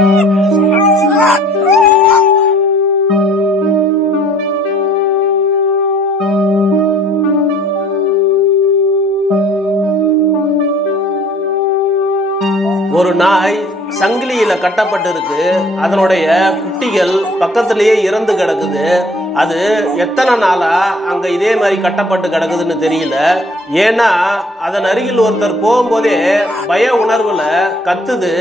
ஒரு நாய் சங்கிலியில கட்டப்பட்டிருக்கு. அதனுடைய குட்டிகள் பக்கத்திலேயே இறந்து கிடக்குது. அது எத்தனை நாளா அங்க இதே மாதிரி கட்டப்பட்டு கிடக்குதுன்னு தெரியல. ஏன்னா அதன் அருகில் ஒருத்தர் போகும்போதே பய உணர்வுல கத்துது.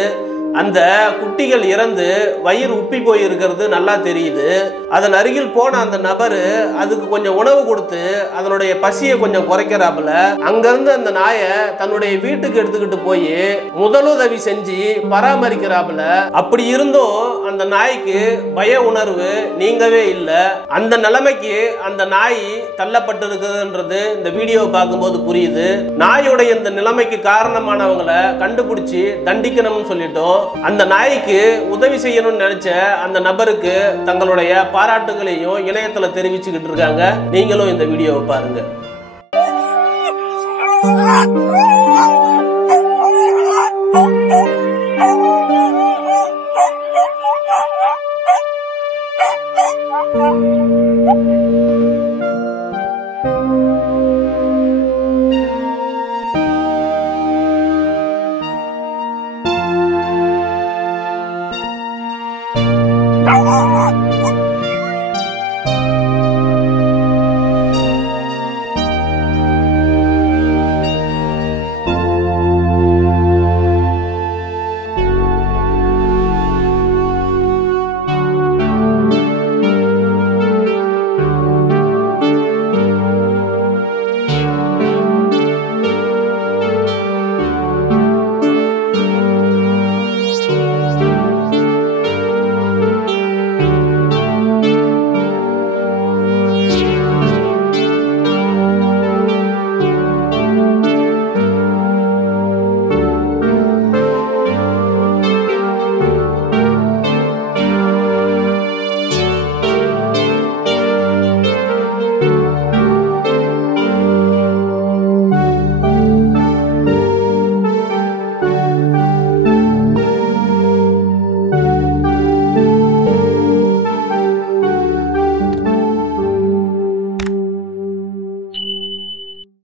அந்த குட்டிகள் இறந்து வயிறு உப்பி போய் இருக்கிறது நல்லா தெரியுது. அதன் அருகில் போன அந்த நபரு அதுக்கு கொஞ்சம் உணவு கொடுத்து அதனுடைய பசியை கொஞ்சம் குறைக்கிறாப்புல. அங்கிருந்து அந்த நாயை தன்னுடைய வீட்டுக்கு எடுத்துக்கிட்டு போய் முதலுதவி செஞ்சு பராமரிக்கிறாப்புல. அப்படி இருந்தும் அந்த நாய்க்கு பய உணர்வு நீங்கவே இல்லை. அந்த நிலைமைக்கு அந்த நாய் தள்ளப்பட்டிருக்குதுன்றது இந்த வீடியோவை பார்க்கும்போது புரியுது. நாயுடைய இந்த நிலைமைக்கு காரணமானவங்களை கண்டுபிடிச்சு தண்டிக்கணும்னு சொல்லிட்டோம். அந்த நாய்க்கு உதவி செய்யணும்னு நினைச்ச அந்த நபருக்கு தங்களுடைய பாராட்டுகளையும் இணையத்துல தெரிவிச்சுக்கிட்டு இருக்காங்க. நீங்களும் இந்த வீடியோவை பாருங்க.